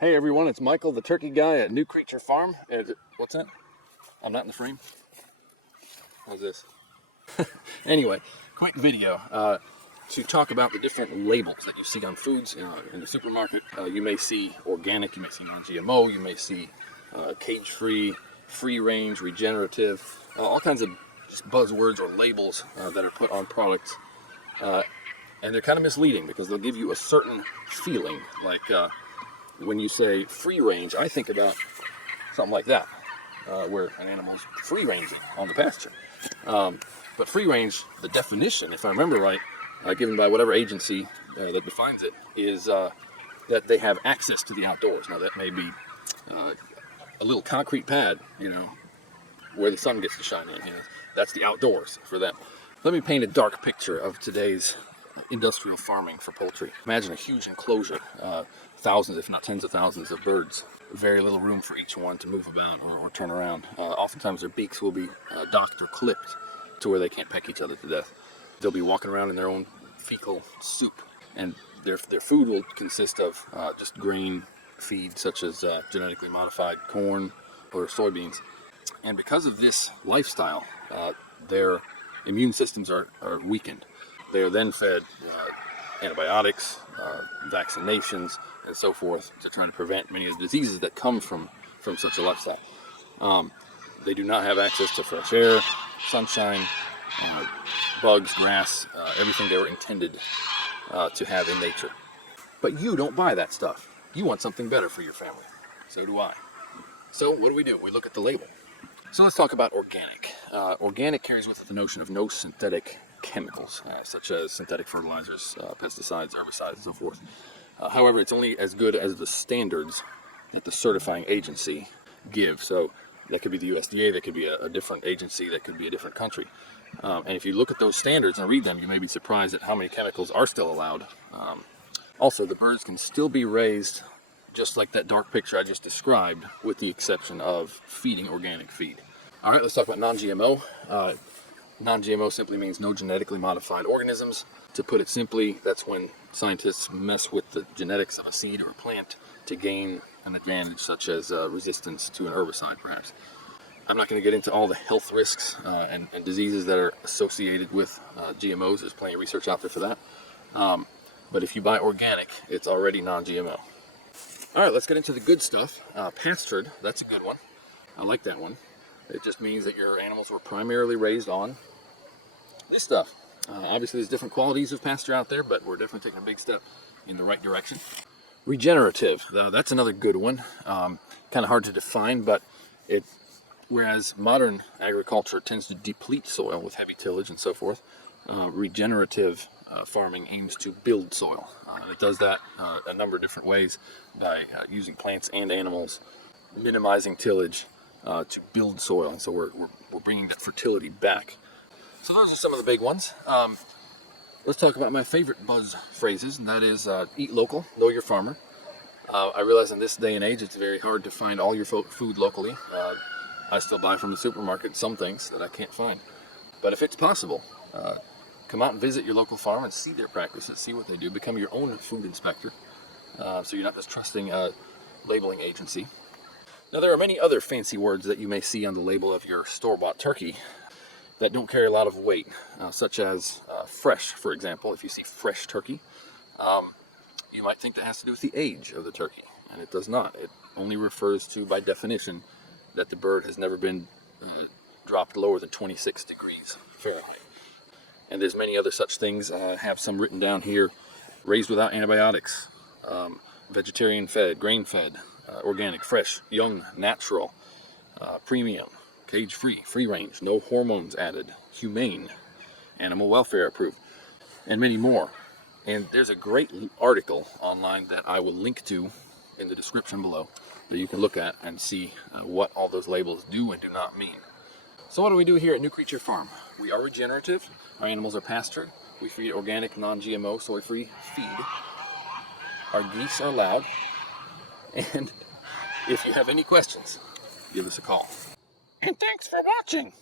Hey everyone, it's Michael, the turkey guy at New Creature Farm. What's that? I'm not in the frame? How's this? Anyway, quick video to talk about the different labels that you see on foods in the supermarket. You may see organic, you may see non-GMO, you may see cage-free, free-range, regenerative, all kinds of just buzzwords or labels that are put on products. And they're kind of misleading because they'll give you a certain feeling, like when you say free range, I think about something like that, where an animal's free ranging on the pasture. But free range, the definition, if I remember right, given by whatever agency that defines it, is that they have access to the outdoors. Now that may be a little concrete pad, where the sun gets to shine in. That's the outdoors for them. Let me paint a dark picture of today's industrial farming for poultry. Imagine a huge enclosure, thousands, if not tens of thousands of birds. Very little room for each one to move about or turn around. Oftentimes their beaks will be docked or clipped to where they can't peck each other to death. They'll be walking around in their own fecal soup, and their food will consist of just grain feed, such as genetically modified corn or soybeans. And because of this lifestyle, their immune systems are weakened. They are then fed antibiotics, vaccinations, and so forth to try to prevent many of the diseases that come from such a lifestyle. They do not have access to fresh air, sunshine, bugs, grass, everything they were intended to have in nature. But you don't buy that stuff. You want something better for your family. So do I. So what do? We look at the label. So let's talk about organic. Organic carries with it the notion of no synthetic chemicals, such as synthetic fertilizers, pesticides, herbicides, and so forth. However, it's only as good as the standards that the certifying agency give. So that could be the USDA, that could be a different agency, that could be a different country. And if you look at those standards and read them, you may be surprised at how many chemicals are still allowed. Also, the birds can still be raised just like that dark picture I just described, with the exception of feeding organic feed. All right, let's talk about non-GMO. Non-GMO simply means no genetically modified organisms. To put it simply, that's when scientists mess with the genetics of a seed or a plant to gain an advantage, such as resistance to an herbicide, perhaps. I'm not going to get into all the health risks and diseases that are associated with GMOs. There's plenty of research out there for that. But if you buy organic, it's already non-GMO. All right, let's get into the good stuff. Pastured, that's a good one. I like that one. It just means that your animals were primarily raised on this stuff. Obviously, there's different qualities of pasture out there, but we're definitely taking a big step in the right direction. Regenerative, that's another good one. Kind of hard to define, but whereas modern agriculture tends to deplete soil with heavy tillage and so forth, regenerative farming aims to build soil. It does that a number of different ways by using plants and animals, minimizing tillage to build soil. And so we're bringing that fertility back. So those are some of the big ones. Let's talk about my favorite buzz phrases, and that is eat local, know your farmer. I realize in this day and age it's very hard to find all your food locally. I still buy from the supermarket some things that I can't find. But if it's possible, come out and visit your local farm and see their practices, see what they do, become your own food inspector, so you're not just trusting a labeling agency. Now, there are many other fancy words that you may see on the label of your store-bought turkey that don't carry a lot of weight, such as fresh, for example. If you see fresh turkey, you might think that has to do with the age of the turkey, and it does not. It only refers to, by definition, that the bird has never been dropped lower than 26 degrees Fahrenheit. And there's many other such things. I have some written down here. Raised without antibiotics, vegetarian fed, grain fed, organic, fresh, young, natural, premium, cage free, free range, no hormones added, humane, animal welfare approved, and many more. And there's a great article online that I will link to in the description below that you can look at and see what all those labels do and do not mean. So what do we do here at New Creature Farm? We are regenerative. Our animals are pastured. We feed organic, non-GMO, soy-free feed. Our geese are loud. And if you have any questions, give us a call. And thanks for watching.